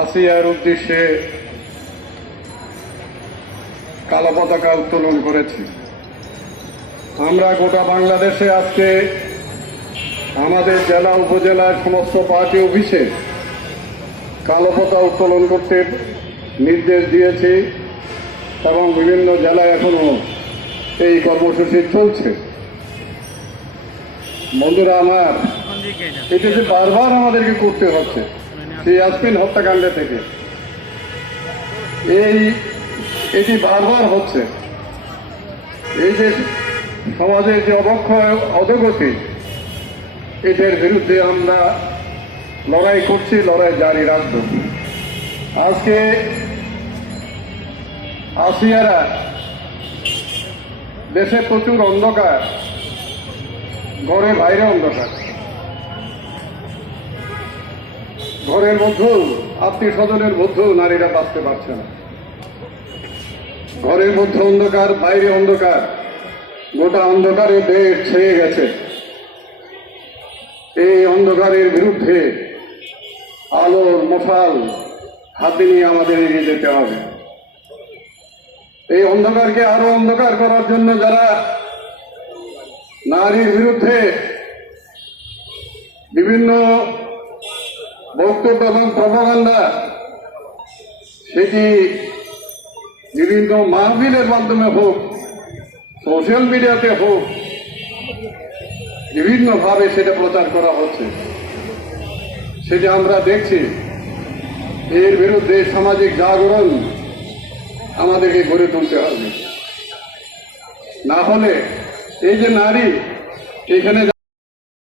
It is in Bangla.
আসিয়ার উদ্দেশ্যে কালো পতাকা উত্তোলন করেছি। আমরা গোটা বাংলাদেশে আজকে আমাদের জেলা উপজেলার সমস্ত পার্টি অফিসে কালো পতাকা উত্তোলন করতে নির্দেশ দিয়েছি এবং বিভিন্ন জেলায় এখনও এই কর্মসূচি চলছে। বন্ধুরা আমার এটা যে বারবার আমাদেরকে করতে হচ্ছে সেই আসপিন হত্যাকাণ্ড থেকে। এই, এটি বারবার হচ্ছে। এই যে সমাজের যে অবক্ষয়, অধগতি এটার বিরুদ্ধে আমরা লড়াই করছি, লড়াই জারি রাখব। আজকে আসিয়ারা দেশে প্রচুর অন্ধকার, ঘরে বাইরে অন্ধকার। ঘরের মধ্যেও আত্মীয় স্বজনের মধ্যেও নারীরা বাঁচতে পারছে না। ঘরের মধ্যে অন্ধকার, বাইরে অন্ধকার। গোটা অন্ধকারে দেশ ছেয়ে গেছে। এই অন্ধকারের বিরুদ্ধে আলোর মশাল হাতে নিয়ে আমাদের এগিয়ে যেতে হবে। এই অন্ধকারকে আরও অন্ধকার করার জন্য যারা নারীর বিরুদ্ধে বিভিন্ন বক্তব্য এবং প্রভাকাণ্ডা সেটি বিভিন্ন মাহফিলের মাধ্যমে হোক, সোশ্যাল মিডিয়াতে হোক, বিভিন্নভাবে সেটা প্রচার করা হচ্ছে। সেটা আমরা দেখছি। এর বিরুদ্ধে সামাজিক জাগরণ আমাদেরকে গড়ে তুলতে হবে। না হলে এই যে নারী, এখানে